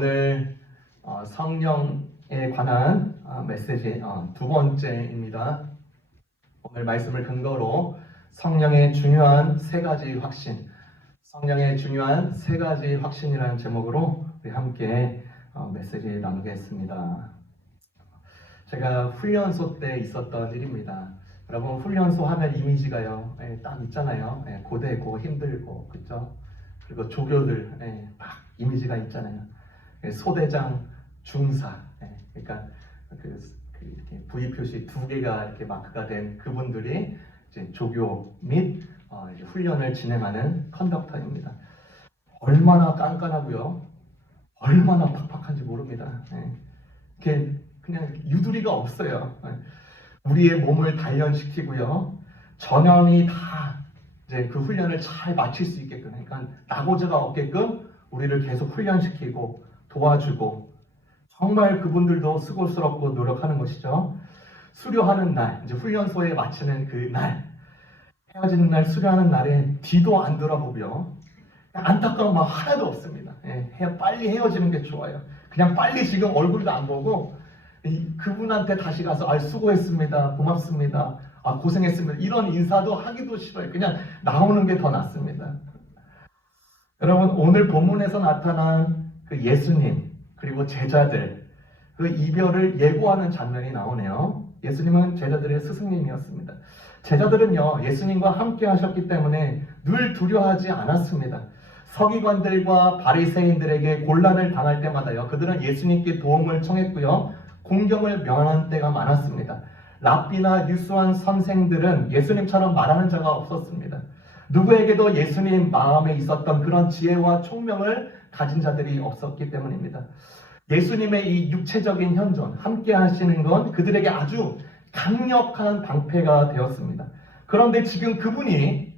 오늘 성령에 관한 메시지 두 번째입니다. 오늘 말씀을 근거로 성령의 중요한 세 가지 확신, 성령의 중요한 세 가지 확신이라는 제목으로 우리 함께 메시지 나누겠습니다. 제가 훈련소 때 있었던 일입니다. 여러분, 훈련소 하면 이미지가요, 딱 있잖아요. 고되고 힘들고, 그렇죠? 그리고 조교들 막 이미지가 있잖아요. 소대장, 중사, 그러니까 이렇게 V 표시 두 개가 이렇게 마크가 된 그분들이 이제 조교 및 이제 훈련을 진행하는 컨덕터입니다. 얼마나 깐깐하고요, 얼마나 팍팍한지 모릅니다. 그냥 유두리가 없어요. 우리의 몸을 단련시키고요, 전원이 다 이제 그 훈련을 잘 마칠 수 있게끔, 그러니까 낙오자가 없게끔 우리를 계속 훈련시키고 도와주고, 정말 그분들도 수고스럽고 노력하는 것이죠. 수료하는 날, 이제 훈련소에 마치는 그 날, 헤어지는 날, 수료하는 날에 뒤도 안 돌아보고요, 안타까운 마음 하나도 없습니다. 빨리 헤어지는 게 좋아요. 그냥 빨리 지금 얼굴도 안 보고 그분한테 다시 가서 수고했습니다, 고맙습니다, 고생했습니다, 이런 인사도 하기도 싫어요. 그냥 나오는 게 더 낫습니다. 여러분, 오늘 본문에서 나타난 그 예수님 그리고 제자들, 그 이별을 예고하는 장면이 나오네요. 예수님은 제자들의 스승님이었습니다. 제자들은요, 예수님과 함께 하셨기 때문에 늘 두려워하지 않았습니다. 서기관들과 바리새인들에게 곤란을 당할 때마다요, 그들은 예수님께 도움을 청했고요, 공경을 명하는 때가 많았습니다. 랍비나 유수한 선생들은 예수님처럼 말하는 자가 없었습니다. 누구에게도 예수님 마음에 있었던 그런 지혜와 총명을 가진 자들이 없었기 때문입니다. 예수님의 이 육체적인 현존, 함께 하시는 건 그들에게 아주 강력한 방패가 되었습니다. 그런데 지금 그분이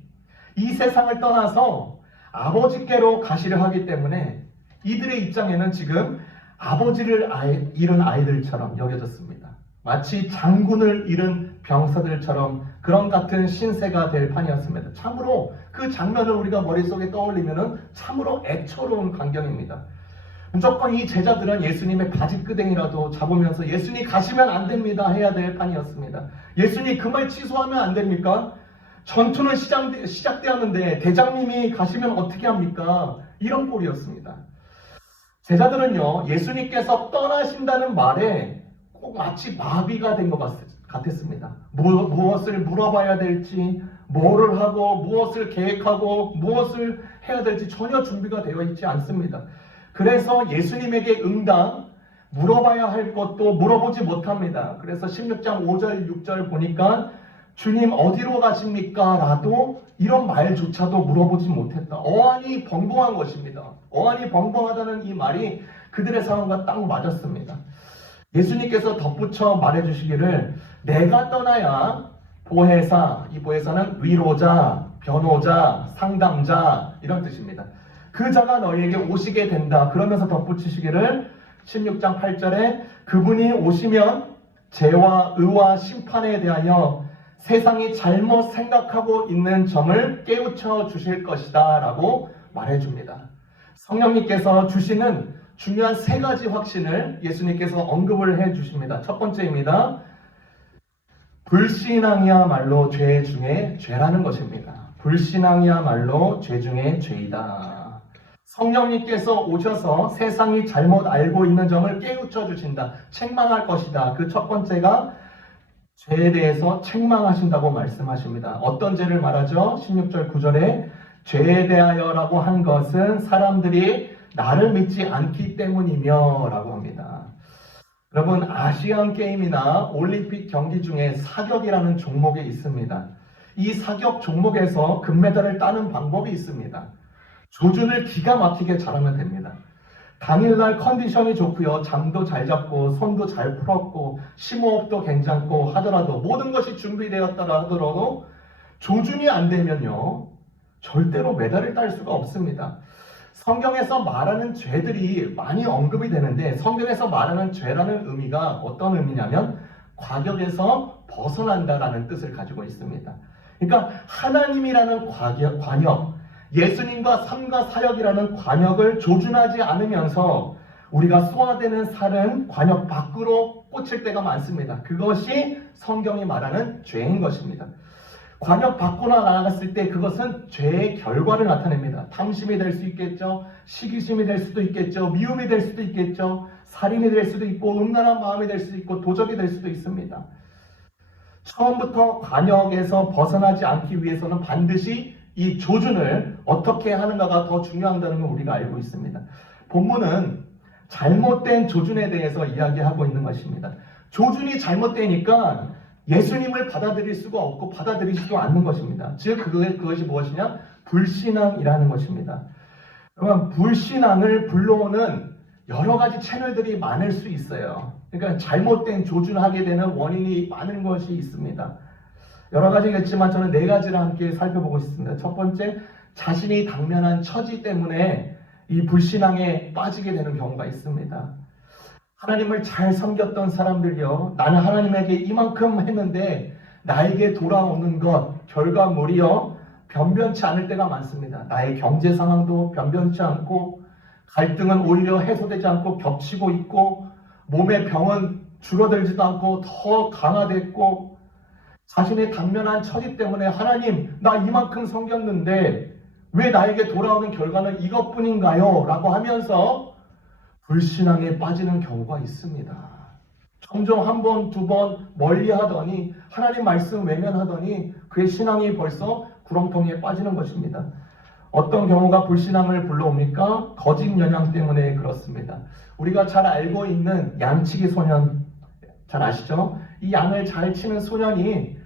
이 세상을 떠나서 아버지께로 가시려 하기 때문에 이들의 입장에는 지금 아버지를 잃은 아이들처럼 여겨졌습니다. 마치 장군을 잃은 병사들처럼 그런 같은 신세가 될 판이었습니다. 참으로 그 장면을 우리가 머릿속에 떠올리면 참으로 애처로운 광경입니다. 무조건 이 제자들은 예수님의 바지끄댕이라도 잡으면서 예수님 가시면 안 됩니다 해야 될 판이었습니다. 예수님 그 말 취소하면 안 됩니까? 전투는 시작되었는데 대장님이 가시면 어떻게 합니까? 이런 꼴이었습니다. 제자들은요, 예수님께서 떠나신다는 말에 꼭 마치 마비가 된 것 같았습니다. 무엇을 물어봐야 될지, 뭐를 하고, 무엇을 계획하고, 무엇을 해야 될지 전혀 준비가 되어 있지 않습니다. 그래서 예수님에게 응당, 물어봐야 할 것도 물어보지 못합니다. 그래서 16장 5절, 6절 보니까 주님 어디로 가십니까? 라도 이런 말조차도 물어보지 못했다. 어안이 벙벙한 것입니다. 어안이 벙벙하다는 이 말이 그들의 상황과 딱 맞았습니다. 예수님께서 덧붙여 말해주시기를, 내가 떠나야 보혜사, 이 보혜사는 위로자, 변호자, 상담자, 이런 뜻입니다. 그 자가 너희에게 오시게 된다. 그러면서 덧붙이시기를 16장 8절에 그분이 오시면 죄와 의와 심판에 대하여 세상이 잘못 생각하고 있는 점을 깨우쳐 주실 것이다 라고 말해줍니다. 성령님께서 주시는 중요한 세 가지 확신을 예수님께서 언급을 해 주십니다. 첫 번째입니다. 불신앙이야말로 죄 중에 죄라는 것입니다. 불신앙이야말로 죄 중에 죄이다. 성령님께서 오셔서 세상이 잘못 알고 있는 점을 깨우쳐 주신다. 책망할 것이다. 그 첫 번째가 죄에 대해서 책망하신다고 말씀하십니다. 어떤 죄를 말하죠? 16절 9절에 죄에 대하여라고 한 것은 사람들이 나를 믿지 않기 때문이며 라고 합니다. 여러분, 아시안 게임이나 올림픽 경기 중에 사격이라는 종목이 있습니다. 이 사격 종목에서 금메달을 따는 방법이 있습니다. 조준을 기가 막히게 잘하면 됩니다. 당일날 컨디션이 좋고요, 잠도 잘 잡고 손도 잘 풀었고 심호흡도 괜찮고 하더라도, 모든 것이 준비되었다 하더라도 조준이 안 되면요, 절대로 메달을 딸 수가 없습니다. 성경에서 말하는 죄들이 많이 언급이 되는데, 성경에서 말하는 죄라는 의미가 어떤 의미냐면 과격에서 벗어난다라는 뜻을 가지고 있습니다. 그러니까 하나님이라는 관역, 예수님과 삶과 사역이라는 관역을 조준하지 않으면서 우리가 쏘아대는 살은 관역 밖으로 꽂힐 때가 많습니다. 그것이 성경이 말하는 죄인 것입니다. 관역 밖으로 나아갔을 때 그것은 죄의 결과를 나타냅니다. 탐심이 될 수 있겠죠. 시기심이 될 수도 있겠죠. 미움이 될 수도 있겠죠. 살인이 될 수도 있고 음란한 마음이 될 수도 있고 도적이 될 수도 있습니다. 처음부터 관역에서 벗어나지 않기 위해서는 반드시 이 조준을 어떻게 하는가가 더 중요하다는 걸 우리가 알고 있습니다. 본문은 잘못된 조준에 대해서 이야기하고 있는 것입니다. 조준이 잘못되니까 예수님을 받아들일 수가 없고 받아들이지도 않는 것입니다. 즉 그것이 무엇이냐? 불신앙이라는 것입니다. 그러면 불신앙을 불러오는 여러 가지 채널들이 많을 수 있어요. 그러니까 잘못된 조준을 하게 되는 원인이 많은 것이 있습니다. 여러 가지겠지만 저는 네 가지를 함께 살펴보고 싶습니다. 첫 번째, 자신이 당면한 처지 때문에 이 불신앙에 빠지게 되는 경우가 있습니다. 하나님을 잘 섬겼던 사람들이요, 나는 하나님에게 이만큼 했는데 나에게 돌아오는 것, 결과물이요, 변변치 않을 때가 많습니다. 나의 경제 상황도 변변치 않고, 갈등은 오히려 해소되지 않고 겹치고 있고, 몸의 병은 줄어들지도 않고 더 강화됐고, 자신의 당면한 처지 때문에 하나님, 나 이만큼 섬겼는데 왜 나에게 돌아오는 결과는 이것뿐인가요? 라고 하면서 불신앙에 빠지는 경우가 있습니다. 점점 한 번, 두 번 멀리 하더니 하나님 말씀 외면하더니 그의 신앙이 벌써 구렁텅이에 빠지는 것입니다. 어떤 경우가 불신앙을 불러옵니까? 거짓 연양 때문에 그렇습니다. 우리가 잘 알고 있는 양치기 소년, 잘 아시죠? 이 양을 잘 치는 소년이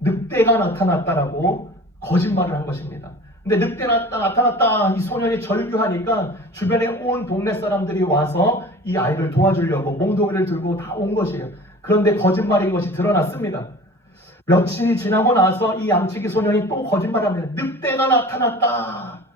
늑대가 나타났다라고 거짓말을 한 것입니다. 근데 늑대가 나타났다, 이 소년이 절규하니까 주변에 온 동네 사람들이 와서 이 아이를 도와주려고 몽둥이를 들고 다 온 것이에요. 그런데 거짓말인 것이 드러났습니다. 며칠이 지나고 나서 이 양치기 소년이 또 거짓말합니다. 늑대가 나타났다.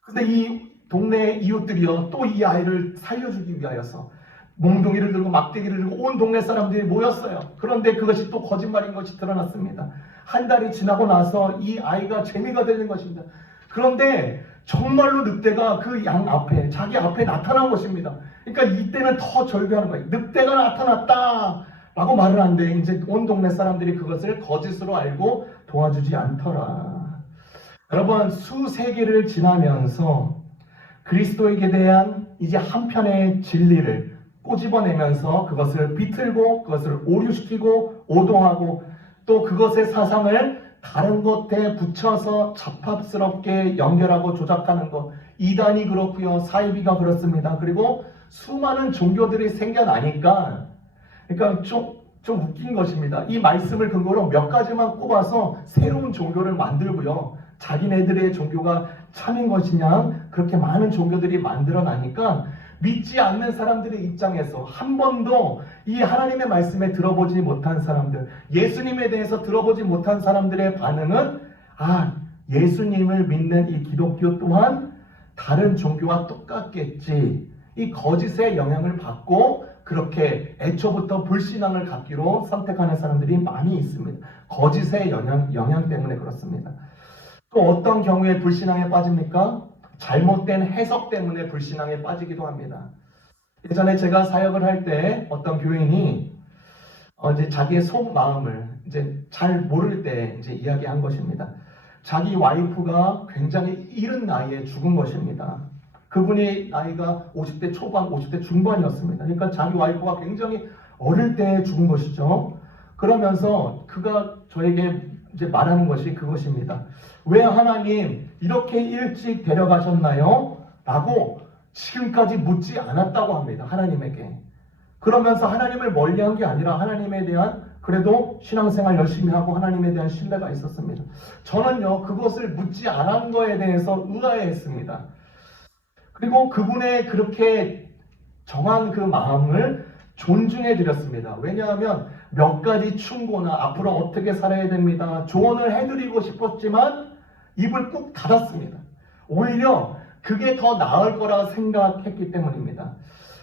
근데 이 동네 이웃들이요, 또 이 아이를 살려주기 위하여서 몽둥이를 들고 막대기를 들고 온 동네 사람들이 모였어요. 그런데 그것이 또 거짓말인 것이 드러났습니다. 한 달이 지나고 나서 이 아이가 재미가 되는 것입니다. 그런데 정말로 늑대가 그 양 앞에, 자기 앞에 나타난 것입니다. 그러니까 이때는 더 절규하는 거예요. 늑대가 나타났다 라고 말을 하는데 이제 온 동네 사람들이 그것을 거짓으로 알고 도와주지 않더라. 여러분, 수세기를 지나면서 그리스도에게 대한 이제 한편의 진리를 꼬집어내면서 그것을 비틀고 그것을 오류시키고 오동하고 또 그것의 사상을 다른 것에 붙여서 잡합스럽게 연결하고 조작하는 것, 이단이 그렇고요, 사이비가 그렇습니다. 그리고 수많은 종교들이 생겨나니까, 그러니까 좀 웃긴 것입니다. 이 말씀을 근거로 몇 가지만 꼽아서 새로운 종교를 만들고요, 자기네들의 종교가 참인 것이냐, 그렇게 많은 종교들이 만들어나니까 믿지 않는 사람들의 입장에서 한 번도 이 하나님의 말씀에 들어보지 못한 사람들, 예수님에 대해서 들어보지 못한 사람들의 반응은 예수님을 믿는 이 기독교 또한 다른 종교와 똑같겠지, 이 거짓의 영향을 받고 그렇게 애초부터 불신앙을 갖기로 선택하는 사람들이 많이 있습니다. 거짓의 영향 때문에 그렇습니다. 또 어떤 경우에 불신앙에 빠집니까? 잘못된 해석 때문에 불신앙에 빠지기도 합니다. 예전에 제가 사역을 할 때 어떤 교인이 이제 자기의 속마음을 이제 잘 모를 때 이제 이야기한 것입니다. 자기 와이프가 굉장히 이른 나이에 죽은 것입니다. 그분이 나이가 50대 초반, 50대 중반이었습니다. 그러니까 자기 와이프가 굉장히 어릴 때 죽은 것이죠. 그러면서 그가 저에게 이제 말하는 것이 그것입니다. 왜 하나님 이렇게 일찍 데려가셨나요? 라고 지금까지 묻지 않았다고 합니다. 하나님에게. 그러면서 하나님을 멀리한 게 아니라 하나님에 대한 그래도 신앙생활 열심히 하고 하나님에 대한 신뢰가 있었습니다. 저는요, 그것을 묻지 않은 거에 대해서 의아해했습니다. 그리고 그분의 그렇게 정한 그 마음을 존중해 드렸습니다. 왜냐하면 몇 가지 충고나 앞으로 어떻게 살아야 됩니다, 조언을 해드리고 싶었지만 입을 꾹 닫았습니다. 오히려 그게 더 나을 거라 생각했기 때문입니다.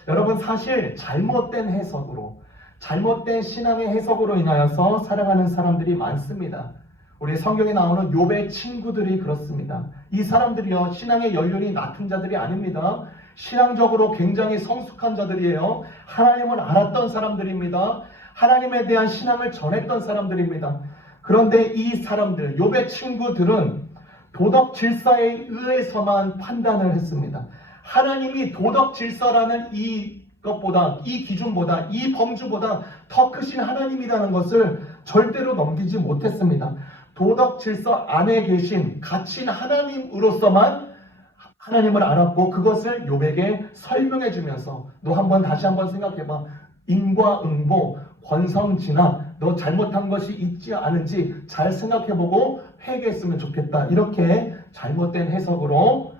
여러분, 사실 잘못된 해석으로, 잘못된 신앙의 해석으로 인하여서 살아가는 사람들이 많습니다. 우리 성경에 나오는 욥의 친구들이 그렇습니다. 이 사람들이요, 신앙의 연륜이 낮은 자들이 아닙니다. 신앙적으로 굉장히 성숙한 자들이에요. 하나님을 알았던 사람들입니다. 하나님에 대한 신앙을 전했던 사람들입니다. 그런데 이 사람들, 욥의 친구들은 도덕 질서에 의해서만 판단을 했습니다. 하나님이 도덕 질서라는 이것보다, 이 기준보다, 이 범주보다 더 크신 하나님이라는 것을 절대로 넘기지 못했습니다. 도덕 질서 안에 계신 갇힌 하나님으로서만 하나님을 알았고, 그것을 욥에게 설명해 주면서 너 다시 한번 생각해봐. 인과응보, 권성진화, 너 잘못한 것이 있지 않은지 잘 생각해보고 회개했으면 좋겠다. 이렇게 잘못된 해석으로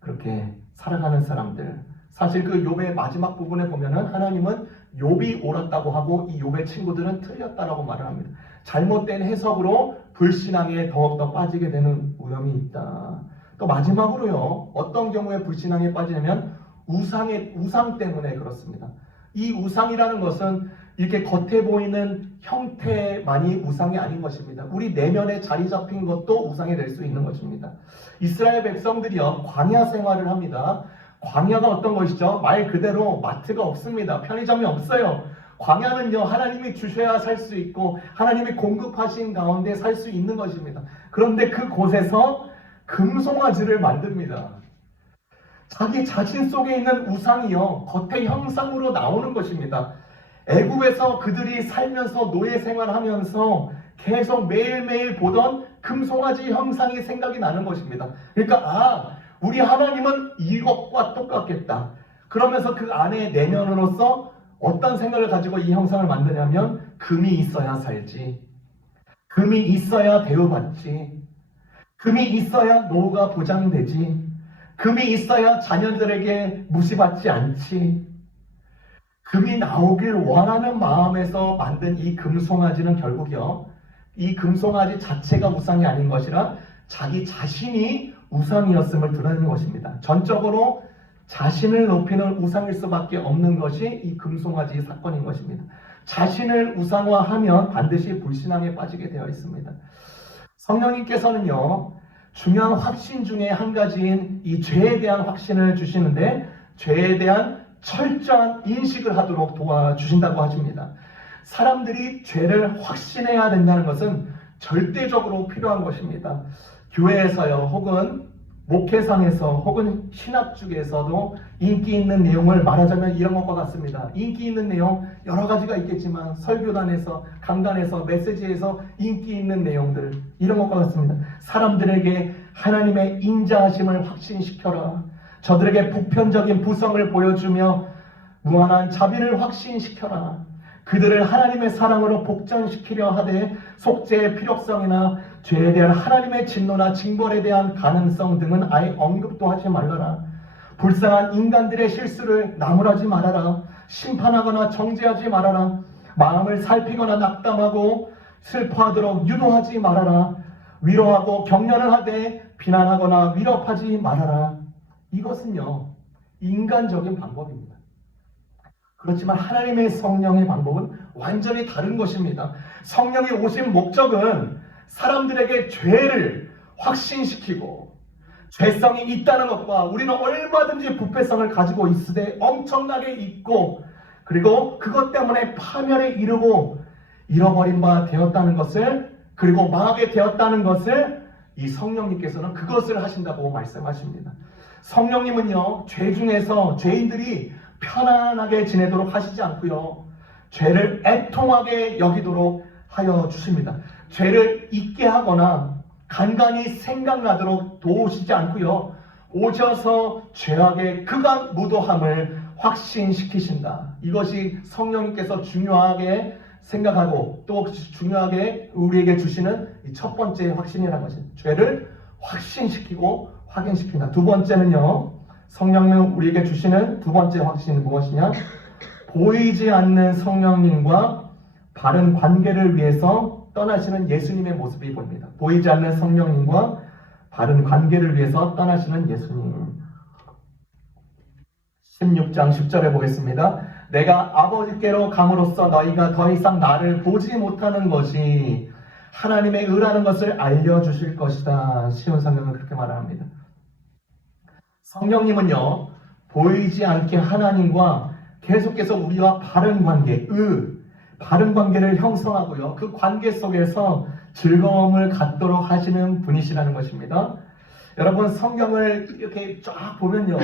그렇게 살아가는 사람들. 사실 그 욥의 마지막 부분에 보면은 하나님은 욥이 옳았다고 하고 이 욥의 친구들은 틀렸다라고 말을 합니다. 잘못된 해석으로 불신앙에 더욱더 빠지게 되는 위험이 있다. 또 마지막으로요, 어떤 경우에 불신앙에 빠지냐면 우상 때문에 그렇습니다. 이 우상이라는 것은 이렇게 겉에 보이는 형태만이 우상이 아닌 것입니다. 우리 내면에 자리 잡힌 것도 우상이 될 수 있는 것입니다. 이스라엘 백성들이요, 광야 생활을 합니다. 광야가 어떤 것이죠? 말 그대로 마트가 없습니다. 편의점이 없어요. 광야는요, 하나님이 주셔야 살 수 있고 하나님이 공급하신 가운데 살 수 있는 것입니다. 그런데 그곳에서 금송아지를 만듭니다. 자기 자신 속에 있는 우상이요, 겉의 형상으로 나오는 것입니다. 애굽에서 그들이 살면서 노예 생활하면서 계속 매일매일 보던 금송아지 형상이 생각이 나는 것입니다. 그러니까 우리 하나님은 이것과 똑같겠다. 그러면서 그 안에 내면으로서 어떤 생각을 가지고 이 형상을 만드냐면, 금이 있어야 살지, 금이 있어야 대우받지, 금이 있어야 노후가 보장되지, 금이 있어야 자녀들에게 무시받지 않지. 금이 나오길 원하는 마음에서 만든 이 금송아지는 결국이요, 이 금송아지 자체가 우상이 아닌 것이라 자기 자신이 우상이었음을 드러내는 것입니다. 전적으로 자신을 높이는 우상일 수밖에 없는 것이 이 금송아지 사건인 것입니다. 자신을 우상화하면 반드시 불신앙에 빠지게 되어 있습니다. 성령님께서는요, 중요한 확신 중에 한 가지인 이 죄에 대한 확신을 주시는데, 죄에 대한 철저한 인식을 하도록 도와주신다고 하십니다. 사람들이 죄를 확신해야 된다는 것은 절대적으로 필요한 것입니다. 교회에서요, 혹은 목회상에서, 혹은 신학 쪽에서도 인기 있는 내용을 말하자면 이런 것과 같습니다. 인기 있는 내용 여러 가지가 있겠지만 설교단에서, 강단에서, 메시지에서 인기 있는 내용들, 이런 것과 같습니다. 사람들에게 하나님의 인자하심을 확신시켜라. 저들에게 보편적인 부성을 보여주며 무한한 자비를 확신시켜라. 그들을 하나님의 사랑으로 복전시키려 하되 속죄의 필요성이나 죄에 대한 하나님의 진노나 징벌에 대한 가능성 등은 아예 언급도 하지 말라라. 불쌍한 인간들의 실수를 나무라지 말아라. 심판하거나 정죄하지 말아라. 마음을 살피거나 낙담하고 슬퍼하도록 유도하지 말아라. 위로하고 격려를 하되 비난하거나 위협하지 말아라. 이것은요, 인간적인 방법입니다. 그렇지만 하나님의 성령의 방법은 완전히 다른 것입니다. 성령이 오신 목적은 사람들에게 죄를 확신시키고, 죄성이 있다는 것과 우리는 얼마든지 부패성을 가지고 있으되 엄청나게 있고, 그리고 그것 때문에 파멸에 이르고 잃어버린 바 되었다는 것을, 그리고 망하게 되었다는 것을 이 성령님께서는 그것을 하신다고 말씀하십니다. 성령님은요, 죄 중에서 죄인들이 편안하게 지내도록 하시지 않고요, 죄를 애통하게 여기도록 하여 주십니다. 죄를 잊게 하거나 간간히 생각나도록 도우시지 않고요, 오셔서 죄악의 극한 무도함을 확신시키신다. 이것이 성령님께서 중요하게 생각하고 또 중요하게 우리에게 주시는 이 첫 번째 확신이라는 것입니다. 죄를 확신시키고 확인시킨다. 두 번째는요, 성령님 우리에게 주시는 두 번째 확신은 무엇이냐? 보이지 않는 성령님과 바른 관계를 위해서 떠나시는 예수님의 모습이 보입니다. 보이지 않는 성령님과 바른 관계를 위해서 떠나시는 예수님. 16장 10절에 보겠습니다. 내가 아버지께로 감으로써 너희가 더 이상 나를 보지 못하는 것이 하나님의 의라는 것을 알려주실 것이다. 시온 성경은 그렇게 말합니다. 성령님은요, 보이지 않게 하나님과 계속해서 우리와 바른 관계, 바른 관계를 형성하고요. 그 관계 속에서 즐거움을 갖도록 하시는 분이시라는 것입니다. 여러분, 성경을 이렇게 쫙 보면요,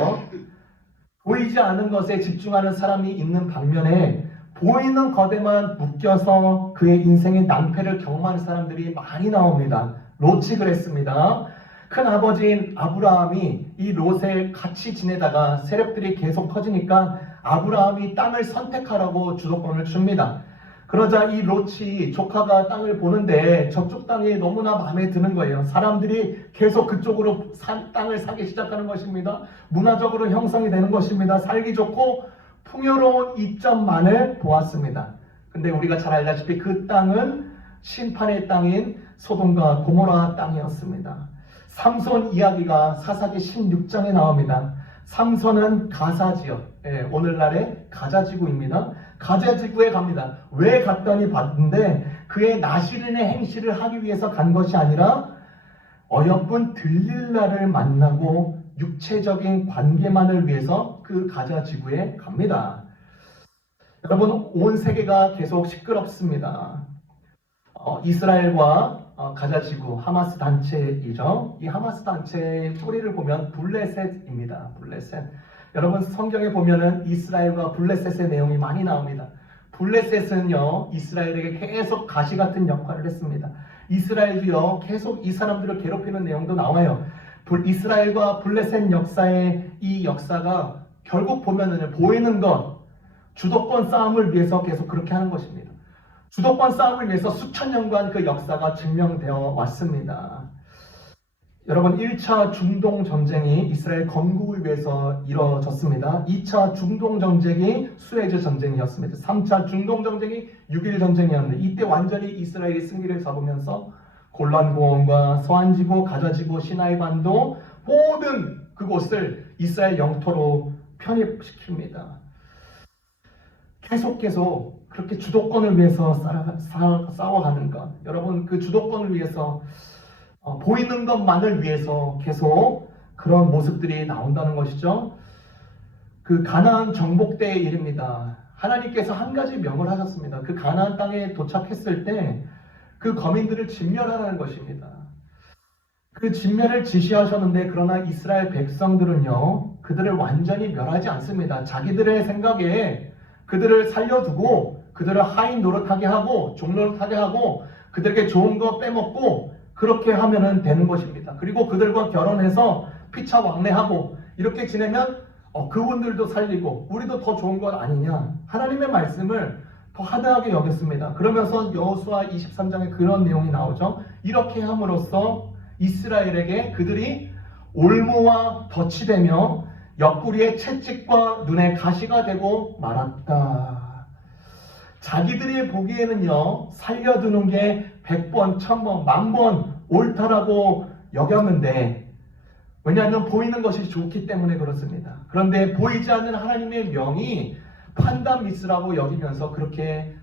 보이지 않은 것에 집중하는 사람이 있는 반면에 보이는 것에만 묶여서 그의 인생의 낭패를 경험하는 사람들이 많이 나옵니다. 롯이 그랬습니다. 큰 아버지인 아브라함이 이 롯에 같이 지내다가 세력들이 계속 커지니까 아브라함이 땅을 선택하라고 주도권을 줍니다. 그러자 이 롯이 조카가 땅을 보는데 저쪽 땅이 너무나 마음에 드는 거예요. 사람들이 계속 그쪽으로 땅을 사기 시작하는 것입니다. 문화적으로 형성이 되는 것입니다. 살기 좋고 풍요로운 이점만을 보았습니다. 근데 우리가 잘 알다시피 그 땅은 심판의 땅인 소돔과 고모라 땅이었습니다. 삼손 이야기가 사사기 16장에 나옵니다. 삼손은 가사지역, 오늘날의 가자지구입니다. 가자지구에 갑니다. 왜 갔더니 봤는데 그의 나시린의 행실을 하기 위해서 간 것이 아니라 어여쁜 들릴라를 만나고 육체적인 관계만을 위해서 그 가자지구에 갑니다. 여러분, 온 세계가 계속 시끄럽습니다. 이스라엘과 가자지구 하마스 단체이죠. 이 하마스 단체의 뿌리를 보면 블레셋입니다. 블레셋. 여러분, 성경에 보면은 이스라엘과 블레셋의 내용이 많이 나옵니다. 블레셋은요, 이스라엘에게 계속 가시 같은 역할을 했습니다. 이스라엘도요, 계속 이 사람들을 괴롭히는 내용도 나와요. 이스라엘과 블레셋 역사의 이 역사가 결국 보면은 보이는 것, 주도권 싸움을 위해서 계속 그렇게 하는 것입니다. 주도권 싸움을 위해서 수천 년간 그 역사가 증명되어 왔습니다. 여러분, 1차 중동 전쟁이 이스라엘 건국을 위해서 이루어졌습니다. 2차 중동 전쟁이 수에즈 전쟁이었습니다. 3차 중동 전쟁이 6.1 전쟁이었는데 이때 완전히 이스라엘이 승리를 잡으면서 골란고원과 서안지구, 가자지구, 시나이 반도 모든 그곳을 이스라엘 영토로 편입시킵니다. 계속 그렇게 주도권을 위해서 싸워가는 것. 여러분, 그 주도권을 위해서 보이는 것만을 위해서 계속 그런 모습들이 나온다는 것이죠. 그 가나안 정복 때의 일입니다. 하나님께서 한 가지 명을 하셨습니다. 그 가나안 땅에 도착했을 때 그 거민들을 진멸하라는 것입니다. 그 진멸을 지시하셨는데 그러나 이스라엘 백성들은요, 그들을 완전히 멸하지 않습니다. 자기들의 생각에 그들을 살려두고 그들을 하인 노릇하게 하고 종노릇하게 하고 그들에게 좋은 거 빼먹고 그렇게 하면은 되는 것입니다. 그리고 그들과 결혼해서 피차 왕래하고 이렇게 지내면 그분들도 살리고 우리도 더 좋은 것 아니냐. 하나님의 말씀을 더 하드하게 여겼습니다. 그러면서 여호수아 23장에 그런 내용이 나오죠. 이렇게 함으로써 이스라엘에게 그들이 올무와 덫이 되며 옆구리에 채찍과 눈에 가시가 되고 말았다. 자기들이 보기에는요, 살려두는 게 100번, 1000번, 10,000번 옳다라고 여겼는데, 왜냐하면 보이는 것이 좋기 때문에 그렇습니다. 그런데 보이지 않는 하나님의 명이 판단 미스라고 여기면서 그렇게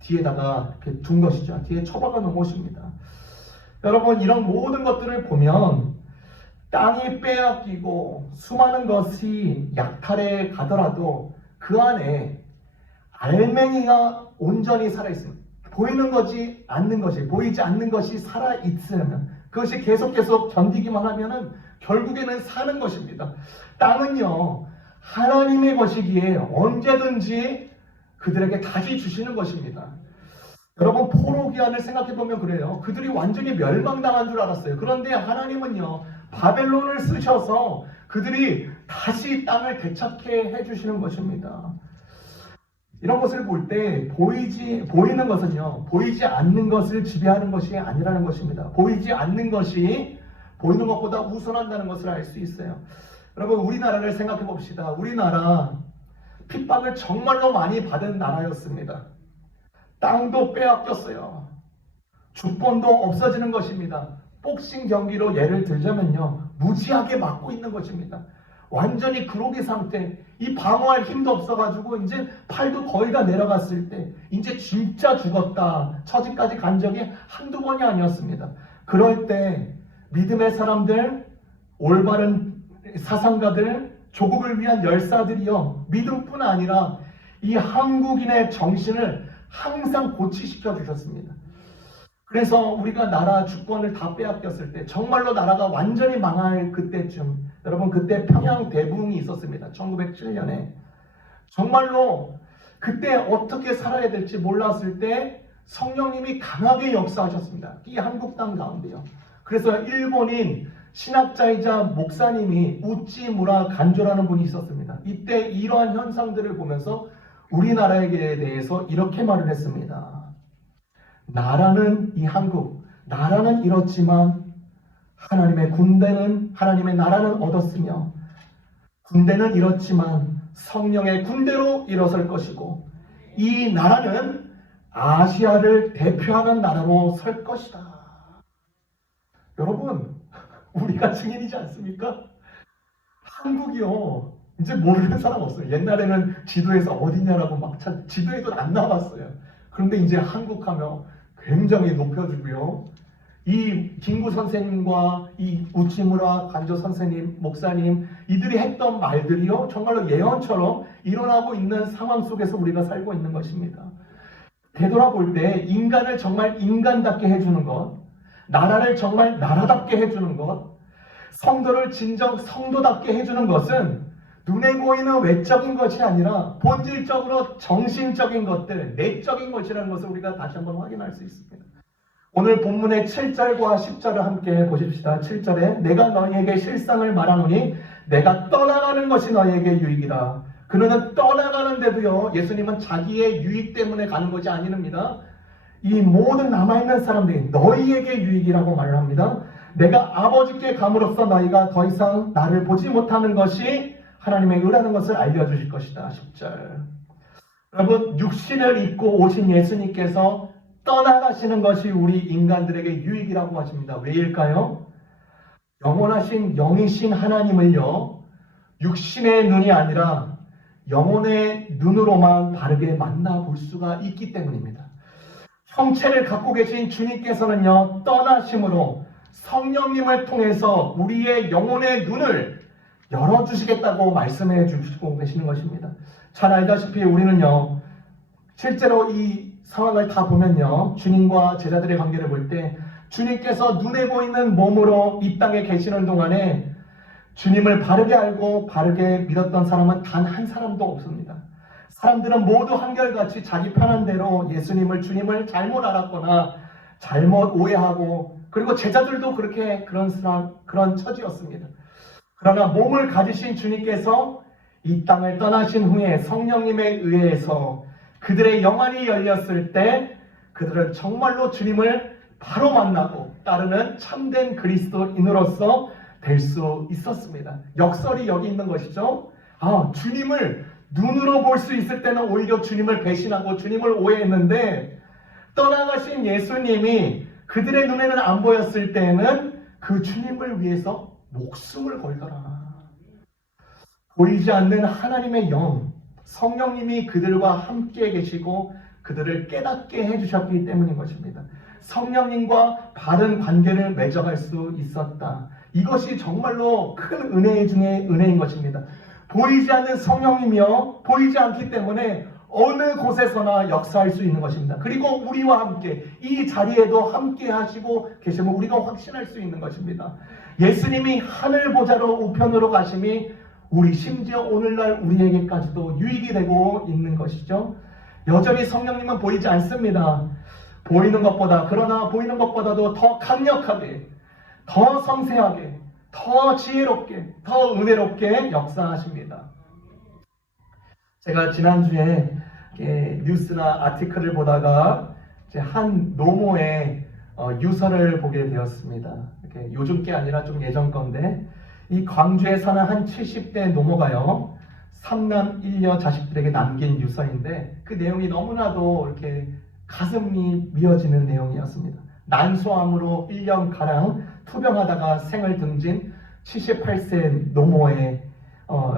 뒤에다가 이렇게 둔 것이죠. 뒤에 처박아 놓은 것입니다. 여러분, 이런 모든 것들을 보면 땅이 빼앗기고 수많은 것이 약탈해 가더라도 그 안에 알맹이가 온전히 살아있습니다. 보이는 것이 않는 것이, 보이지 않는 것이 살아있으면 그것이 계속 견디기만 하면은 결국에는 사는 것입니다. 땅은요, 하나님의 것이기에 언제든지 그들에게 다시 주시는 것입니다. 여러분, 포로기한을 생각해보면 그래요. 그들이 완전히 멸망당한 줄 알았어요. 그런데 하나님은요, 바벨론을 쓰셔서 그들이 다시 땅을 되찾게 해주시는 것입니다. 이런 것을 볼 때 보이는 것은요, 보이지 않는 것을 지배하는 것이 아니라는 것입니다. 보이지 않는 것이 보이는 것보다 우선한다는 것을 알 수 있어요. 여러분, 우리나라를 생각해 봅시다. 우리나라 핍박을 정말로 많이 받은 나라였습니다. 땅도 빼앗겼어요. 주권도 없어지는 것입니다. 복싱 경기로 예를 들자면요, 무지하게 맞고 있는 것입니다. 완전히 그로기 상태, 이 방어할 힘도 없어가지고 이제 팔도 거의 다 내려갔을 때 이제 진짜 죽었다 처지까지 간 적이 한두 번이 아니었습니다. 그럴 때 믿음의 사람들, 올바른 사상가들, 조국을 위한 열사들이여 믿음뿐 아니라 이 한국인의 정신을 항상 고취시켜 주셨습니다. 그래서 우리가 나라 주권을 다 빼앗겼을 때 정말로 나라가 완전히 망할 그때쯤, 여러분 그때 평양 대붕이 있었습니다. 1907년에. 정말로 그때 어떻게 살아야 될지 몰랐을 때 성령님이 강하게 역사하셨습니다. 이 한국 땅 가운데요. 그래서 일본인 신학자이자 목사님이 우찌무라 간조라는 분이 있었습니다. 이때 이러한 현상들을 보면서 우리나라에 대해서 이렇게 말을 했습니다. 나라는 이 한국, 나라는 이렇지만 하나님의 군대는, 하나님의 나라는 얻었으며 군대는 이렇지만 성령의 군대로 일어설 것이고 이 나라는 아시아를 대표하는 나라로 설 것이다. 여러분, 우리가 증인이지 않습니까? 한국이요, 이제 모르는 사람 없어요. 옛날에는 지도에서 어디냐라고 막 지도에도 안 나왔어요. 그런데 이제 한국 하면 굉장히 높여주고요. 이 김구 선생님과 이 우치무라 간조 선생님, 목사님, 이들이 했던 말들이요, 정말로 예언처럼 일어나고 있는 상황 속에서 우리가 살고 있는 것입니다. 되돌아볼 때 인간을 정말 인간답게 해주는 것, 나라를 정말 나라답게 해주는 것, 성도를 진정 성도답게 해주는 것은 눈에 보이는 외적인 것이 아니라 본질적으로 정신적인 것들, 내적인 것이라는 것을 우리가 다시 한번 확인할 수 있습니다. 오늘 본문의 7절과 10절을 함께 보십시다. 7절에 내가 너희에게 실상을 말하노니 내가 떠나가는 것이 너희에게 유익이라. 그는 떠나가는데도요, 예수님은 자기의 유익 때문에 가는 것이 아닙니다. 이 모든 남아있는 사람들이 너희에게 유익이라고 말을 합니다. 내가 아버지께 감으로써 너희가 더 이상 나를 보지 못하는 것이 하나님의 의라는 것을 알려주실 것이다. 10절. 여러분, 육신을 입고 오신 예수님께서 떠나가시는 것이 우리 인간들에게 유익이라고 하십니다. 왜일까요? 영원하신 영이신 하나님을요, 육신의 눈이 아니라 영혼의 눈으로만 바르게 만나볼 수가 있기 때문입니다. 형체를 갖고 계신 주님께서는요, 떠나심으로 성령님을 통해서 우리의 영혼의 눈을 열어주시겠다고 말씀해 주시고 계시는 것입니다. 잘 알다시피 우리는요, 실제로 이 상황을 다 보면요, 주님과 제자들의 관계를 볼 때 주님께서 눈에 보이는 몸으로 이 땅에 계시는 동안에 주님을 바르게 알고 바르게 믿었던 사람은 단 한 사람도 없습니다. 사람들은 모두 한결같이 자기 편한 대로 예수님을, 주님을 잘못 알았거나 잘못 오해하고, 그리고 제자들도 그렇게 그런 처지였습니다. 그러나 몸을 가지신 주님께서 이 땅을 떠나신 후에 성령님에 의해서 그들의 영안이 열렸을 때 그들은 정말로 주님을 바로 만나고 따르는 참된 그리스도인으로서 될 수 있었습니다. 역설이 여기 있는 것이죠. 주님을 눈으로 볼 수 있을 때는 오히려 주님을 배신하고 주님을 오해했는데, 떠나가신 예수님이 그들의 눈에는 안 보였을 때는 그 주님을 위해서 목숨을 걸더라. 보이지 않는 하나님의 영, 성령님이 그들과 함께 계시고 그들을 깨닫게 해주셨기 때문인 것입니다. 성령님과 바른 관계를 맺어갈 수 있었다. 이것이 정말로 큰 은혜 중에 은혜인 것입니다. 보이지 않는 성령님이요, 보이지 않기 때문에 어느 곳에서나 역사할 수 있는 것입니다. 그리고 우리와 함께 이 자리에도 함께 하시고 계시면 우리가 확신할 수 있는 것입니다. 예수님이 하늘 보좌로 우편으로 가심이 우리 심지어 오늘날 우리에게까지도 유익이 되고 있는 것이죠. 여전히 성령님은 보이지 않습니다. 그러나 보이는 것보다도 더 강력하게, 더 섬세하게, 더 지혜롭게, 더 은혜롭게 역사하십니다. 제가 지난주에 뉴스나 아티클을 보다가 한 노모의 유서를 보게 되었습니다. 요즘 게 아니라 좀 예전 건데, 이 광주에 사는 한 70대 노모가요, 3남 1녀 자식들에게 남긴 유서인데 그 내용이 너무나도 이렇게 가슴이 미어지는 내용이었습니다. 난소암으로 1년가량 투병하다가 생을 등진 78세 노모의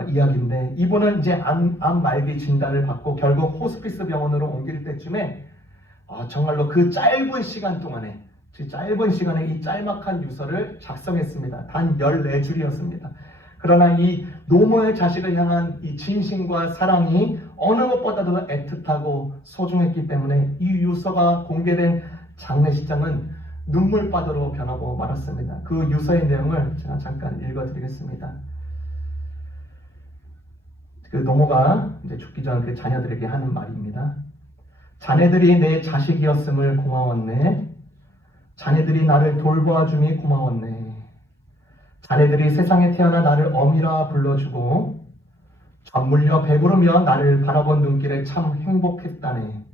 이야기인데, 이분은 이제 암 말기 진단을 받고 결국 호스피스 병원으로 옮길 때쯤에 정말로 그 짧은 시간에 이 짤막한 유서를 작성했습니다. 단 14줄이었습니다. 그러나 이 노모의 자식을 향한 이 진심과 사랑이 어느 것보다도 애틋하고 소중했기 때문에 이 유서가 공개된 장례식장은 눈물바다로 변하고 말았습니다. 그 유서의 내용을 제가 잠깐 읽어드리겠습니다. 그 노모가 이제 죽기 전 그 자녀들에게 하는 말입니다. 자네들이 내 자식이었음을 고마웠네. 자네들이 나를 돌보아줌이 고마웠네. 자네들이 세상에 태어나 나를 어미라 불러주고 젖 물려 배부르며 나를 바라본 눈길에 참 행복했다네.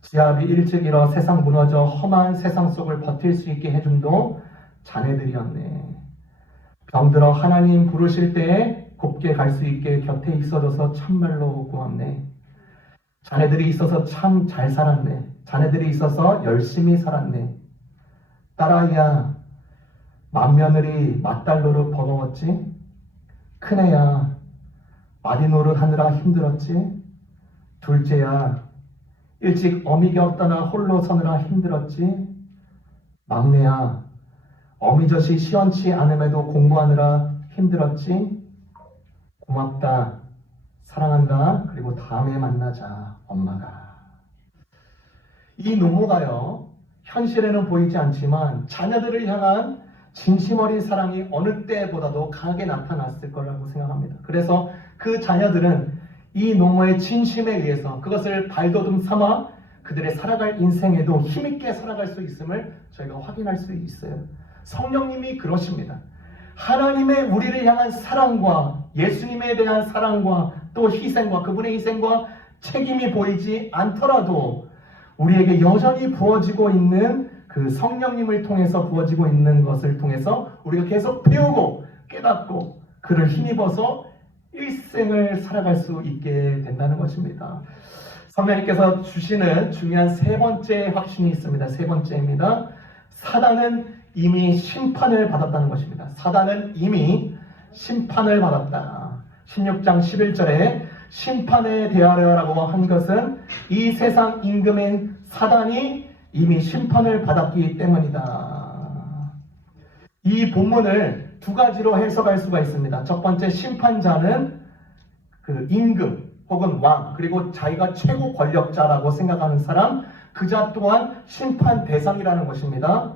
지압이 일찍 일어 세상 무너져 험한 세상 속을 버틸 수 있게 해줌도 자네들이었네. 병들어 하나님 부르실 때에 곱게 갈 수 있게 곁에 있어줘서 참말로 고맙네. 자네들이 있어서 참 잘 살았네. 자네들이 있어서 열심히 살았네. 딸아이야, 맏며느리 맏딸 노릇 버거웠지? 큰애야, 마디 노릇 하느라 힘들었지? 둘째야, 일찍 어미겨 떠나 홀로 서느라 힘들었지? 막내야, 어미젖이 시원치 않음에도 공부하느라 힘들었지? 고맙다, 사랑한다, 그리고 다음에 만나자, 엄마가. 이 노모가요, 현실에는 보이지 않지만 자녀들을 향한 진심 어린 사랑이 어느 때보다도 강하게 나타났을 거라고 생각합니다. 그래서 그 자녀들은 이 노모의 진심에 의해서 그것을 발돋움 삼아 그들의 살아갈 인생에도 힘있게 살아갈 수 있음을 저희가 확인할 수 있어요. 성령님이 그러십니다. 하나님의 우리를 향한 사랑과 예수님에 대한 사랑과 또 희생과 그분의 희생과 책임이 보이지 않더라도 우리에게 여전히 부어지고 있는 그 성령님을 통해서 부어지고 있는 것을 통해서 우리가 계속 배우고 깨닫고 그를 힘입어서 일생을 살아갈 수 있게 된다는 것입니다. 성령님께서 주시는 중요한 세 번째 확신이 있습니다. 세 번째입니다. 사단은 이미 심판을 받았다는 것입니다. 사단은 이미 심판을 받았다. 16장 11절에 심판에 대하여라고 한 것은 이 세상 임금인 사단이 이미 심판을 받았기 때문이다. 이 본문을 두 가지로 해석할 수가 있습니다. 첫 번째, 심판자는 그 임금 혹은 왕, 그리고 자기가 최고 권력자라고 생각하는 사람, 그자 또한 심판 대상이라는 것입니다.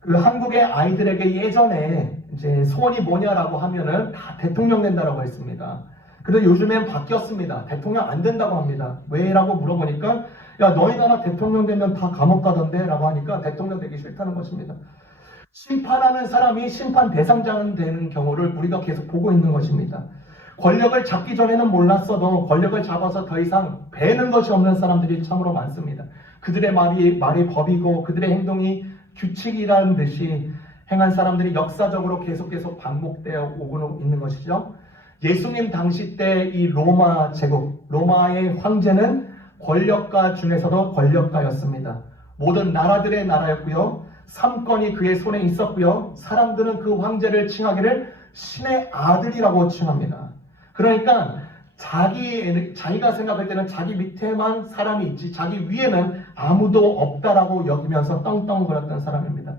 그 한국의 아이들에게 예전에 이제 소원이 뭐냐라고 하면은 다 대통령 된다라고 했습니다. 근데 요즘엔 바뀌었습니다. 대통령 안 된다고 합니다. 왜라고 물어보니까 야, 너희 나라 대통령 되면 다 감옥 가던데 라고 하니까 대통령 되기 싫다는 것입니다. 심판하는 사람이 심판 대상자 되는 경우를 우리가 계속 보고 있는 것입니다. 권력을 잡기 전에는 몰랐어도 권력을 잡아서 더 이상 배는 것이 없는 사람들이 참으로 많습니다. 그들의 말이 법이고 그들의 행동이 규칙이라는 듯이 행한 사람들이 역사적으로 계속 반복되어 오고 있는 것이죠. 예수님 당시 때 이 로마 제국, 로마의 황제는 권력가 중에서도 권력가였습니다. 모든 나라들의 나라였고요. 삼권이 그의 손에 있었고요. 사람들은 그 황제를 칭하기를 신의 아들이라고 칭합니다. 그러니까 자기가 생각할 때는 자기 밑에만 사람이 있지 자기 위에는 아무도 없다라고 여기면서 떵떵거렸던 사람입니다.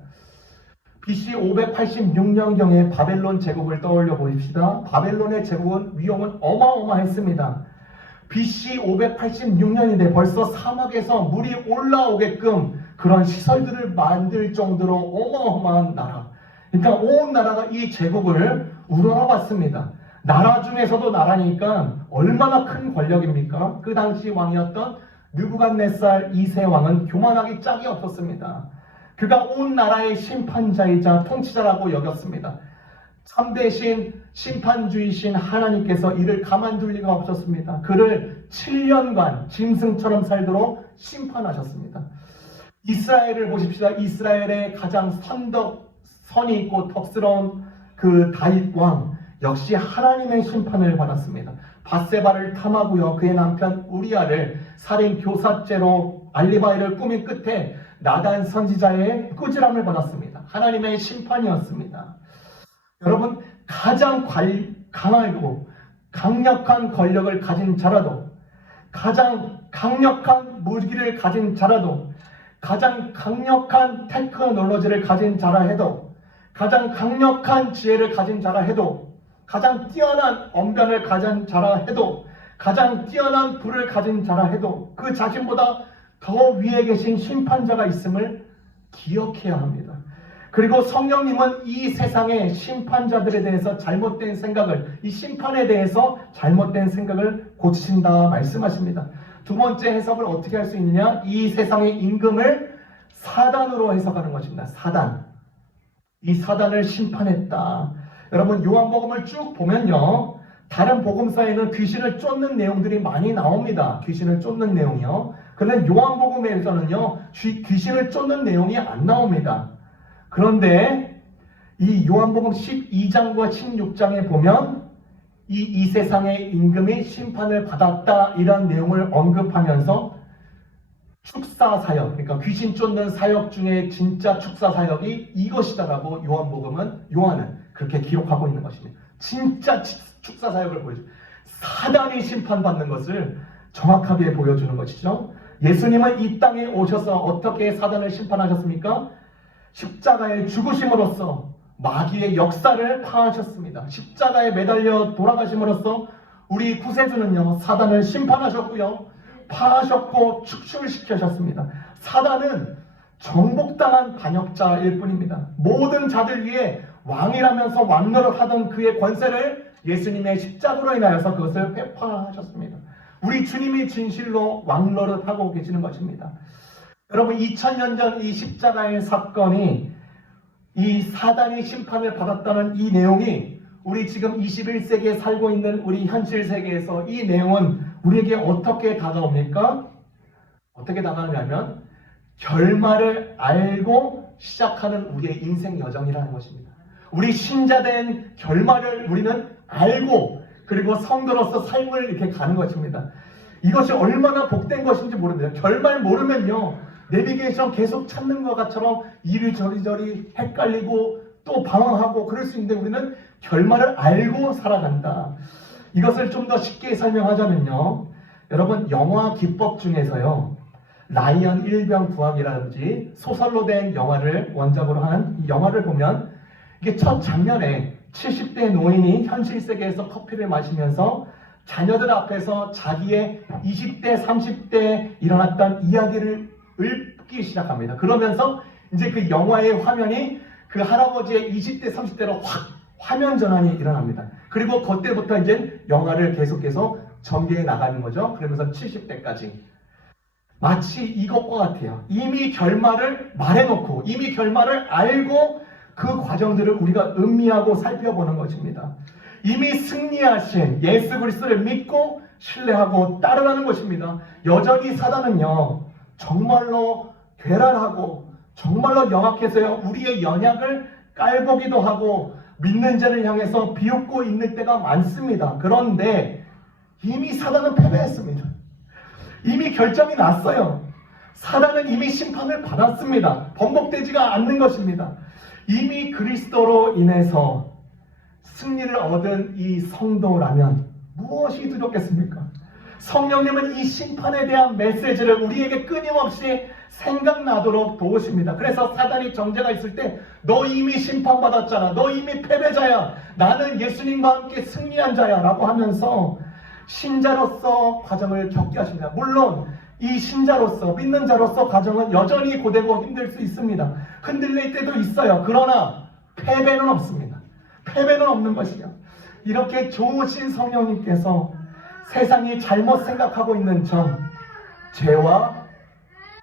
BC 586년경에 바벨론 제국을 떠올려 보십시다. 바벨론의 제국은 위험은 어마어마했습니다. BC 586년인데 벌써 사막에서 물이 올라오게끔 그런 시설들을 만들 정도로 어마어마한 나라. 그러니까 온 나라가 이 제국을 우러러봤습니다. 나라 중에서도 나라니까 얼마나 큰 권력입니까? 그 당시 왕이었던 느부갓네살 2세 왕은 교만하기 짝이 없었습니다. 그가 온 나라의 심판자이자 통치자라고 여겼습니다. 참되신 심판주이신 하나님께서 이를 가만둘 리가 없었습니다. 그를 7년간 짐승처럼 살도록 심판하셨습니다. 이스라엘을 보십시다. 이스라엘의 가장 선이 있고 덕스러운 그 다윗 왕 역시 하나님의 심판을 받았습니다. 밧세바를 탐하고요. 그의 남편 우리아를 살인 교사죄로 알리바이를 꾸민 끝에 나단 선지자의 꾸지람을 받았습니다. 하나님의 심판이었습니다. 여러분, 가장 강하고 강력한 권력을 가진 자라도, 가장 강력한 무기를 가진 자라도, 가장 강력한 테크놀로지를 가진 자라 해도 가장 강력한 지혜를 가진 자라 해도, 가장 뛰어난 언변을 가진 자라 해도, 가장 뛰어난 부를 가진 자라 해도 그 자신보다 더 위에 계신 심판자가 있음을 기억해야 합니다. 그리고 성령님은 이 세상의 심판자들에 대해서 잘못된 생각을, 이 심판에 대해서 잘못된 생각을 고친다 말씀하십니다. 두 번째 해석을 어떻게 할 수 있느냐? 이 세상의 임금을 사단으로 해석하는 것입니다. 사단. 이 사단을 심판했다. 여러분, 요한복음을 쭉 보면요, 다른 복음서에는 귀신을 쫓는 내용들이 많이 나옵니다. 귀신을 쫓는 내용이요. 그런데 요한복음에서는요, 귀신을 쫓는 내용이 안 나옵니다. 그런데 이 요한복음 12장과 16장에 보면 이 세상의 임금이 심판을 받았다, 이런 내용을 언급하면서 축사 사역, 그러니까 귀신 쫓는 사역 중에 진짜 축사 사역이 이것이다라고 요한은 그렇게 기록하고 있는 것입니다. 진짜 축사 사역을 보여줘요. 사단이 심판받는 것을 정확하게 보여주는 것이죠. 예수님은 이 땅에 오셔서 어떻게 사단을 심판하셨습니까? 십자가의 죽으심으로써 마귀의 역사를 파하셨습니다. 십자가에 매달려 돌아가심으로써 우리 구세주는요, 사단을 심판하셨고요, 파하셨고 축출시키셨습니다. 사단은 정복당한 반역자일 뿐입니다. 모든 자들 위에 왕이라면서 왕노를 하던 그의 권세를 예수님의 십자가로 인하여서 그것을 회파하셨습니다. 우리 주님이 진실로 왕노를 하고 계시는 것입니다. 여러분, 2000년 전 이 십자가의 사건이, 이 사단이 심판을 받았다는 이 내용이 우리 지금 21세기에 살고 있는 우리 현실 세계에서 이 내용은 우리에게 어떻게 다가옵니까? 어떻게 다가오냐면 결말을 알고 시작하는 우리의 인생 여정이라는 것입니다. 우리 신자된 결말을 우리는 알고, 그리고 성도로서 삶을 이렇게 가는 것입니다. 이것이 얼마나 복된 것인지 모릅니다. 결말 모르면요, 내비게이션 계속 찾는 것처럼 이리저리 헷갈리고 또 방황하고 그럴 수 있는데, 우리는 결말을 알고 살아간다. 이것을 좀 더 쉽게 설명하자면요, 여러분, 영화 기법 중에서요, 라이언 일병구하기라든지 소설로 된 영화를 원작으로 한 이 영화를 보면, 이게 첫 장면에 70대 노인이 현실 세계에서 커피를 마시면서 자녀들 앞에서 자기의 20대, 30대에 일어났던 이야기를 읊기 시작합니다. 그러면서 이제 그 영화의 화면이 그 할아버지의 20대, 30대로 확 화면 전환이 일어납니다. 그리고 그때부터 이제 영화를 계속해서 전개해 나가는 거죠. 그러면서 70대까지. 마치 이것과 같아요. 이미 결말을 말해놓고, 이미 결말을 알고 그 과정들을 우리가 음미하고 살펴보는 것입니다. 이미 승리하신 예수 그리스도를 믿고 신뢰하고 따르라는 것입니다. 여전히 사단은요, 정말로 괴랄하고 정말로 영악해서요, 우리의 연약을 깔보기도 하고 믿는 자를 향해서 비웃고 있는 때가 많습니다. 그런데 이미 사단은 패배했습니다. 이미 결정이 났어요. 사단은 이미 심판을 받았습니다. 번복되지가 않는 것입니다. 이미 그리스도로 인해서 승리를 얻은 이 성도라면 무엇이 두렵겠습니까? 성령님은 이 심판에 대한 메시지를 우리에게 끊임없이 생각나도록 도우십니다. 그래서 사단이 정죄가 있을 때 너 이미 심판받았잖아, 너 이미 패배자야, 나는 예수님과 함께 승리한 자야 라고 하면서 신자로서 과정을 겪게 하십니다. 물론 이 신자로서, 믿는 자로서 과정은 여전히 고되고 힘들 수 있습니다. 흔들릴 때도 있어요. 그러나 패배는 없습니다. 패배는 없는 것이요, 이렇게 좋으신 성령님께서 세상이 잘못 생각하고 있는 점, 죄와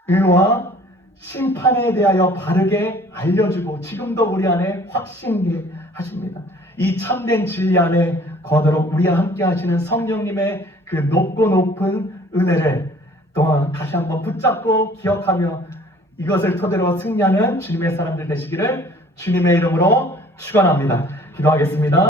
의와 심판에 대하여 바르게 알려주고 지금도 우리 안에 확신케 하십니다. 이 참된 진리 안에 거더록 우리와 함께 하시는 성령님의 그 높고 높은 은혜를 또한 다시 한번 붙잡고 기억하며 이것을 토대로 승리하는 주님의 사람들 되시기를 주님의 이름으로 축원합니다. 기도하겠습니다.